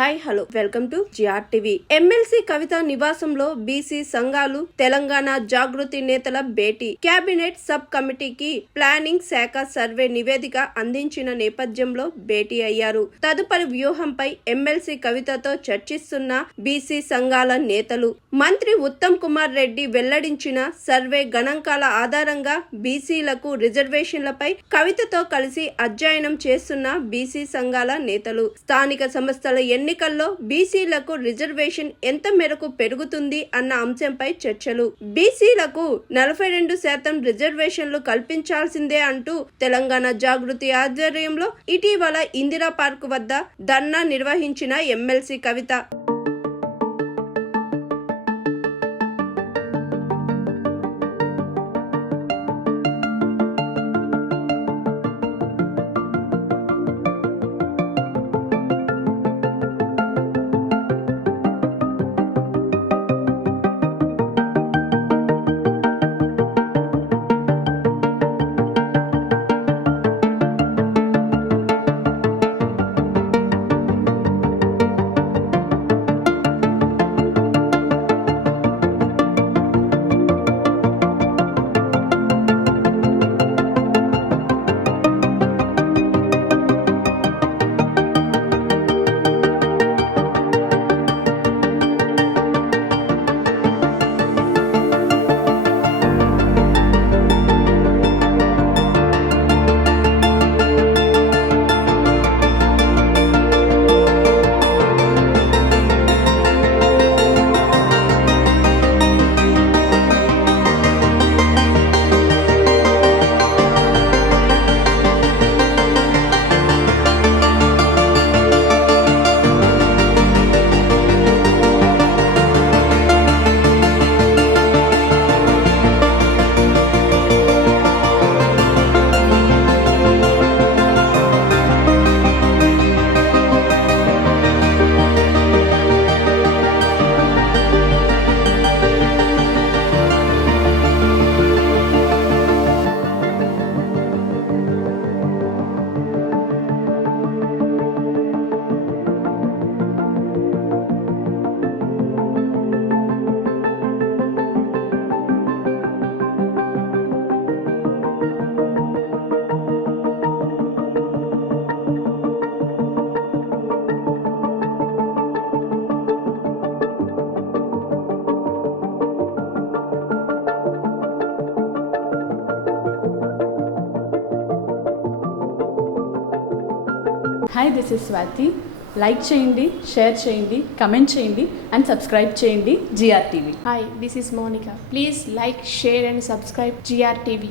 Hi hello welcome to GR TV. MLC Kavitha నివాసంలో BC సంఘాలు తెలంగాణ జాగృతి నేతల భేటీ. కేబినెట్ సబ్ కమిటీకి ప్లానింగ్ శాఖ సర్వే నివేదిక అందించిన నేపథ్యంలో భేటీ అయ్యారు. తదుపరి వ్యూహంపై ఎమ్మెల్సీ కవితతో చర్చిస్తున్న బీసీ సంఘాల నేతలు. మంత్రి ఉత్తమ్ కుమార్ రెడ్డి వెల్లడించిన సర్వే గణాంకాల ఆధారంగా బీసీలకు రిజర్వేషన్లపై కవితతో కలిసి అధ్యయనం చేస్తున్న బీసీ సంఘాల నేతలు. స్థానిక సంస్థల ఎన్నికల్లో బీసీలకు రిజర్వేషన్ ఎంత మేరకు పెరుగుతుంది అన్న అంశంపై చర్చలు. బీసీలకు 42% రిజర్వేషన్లు కల్పించాల్సిందే అంటూ తెలంగాణ జాగృతి ఆధ్వర్యంలో ఇటీవల ఇందిరా పార్క్ వద్ద ధర్నా నిర్వహించిన MLC Kavitha. Hi, this is Swati. Like చేయండి, షేర్ చేయండి, కమెంట్ చేయండి అండ్ సబ్స్క్రైబ్ చేయండి GR TV. Hi, this is Monica. Please like, share and subscribe GR TV.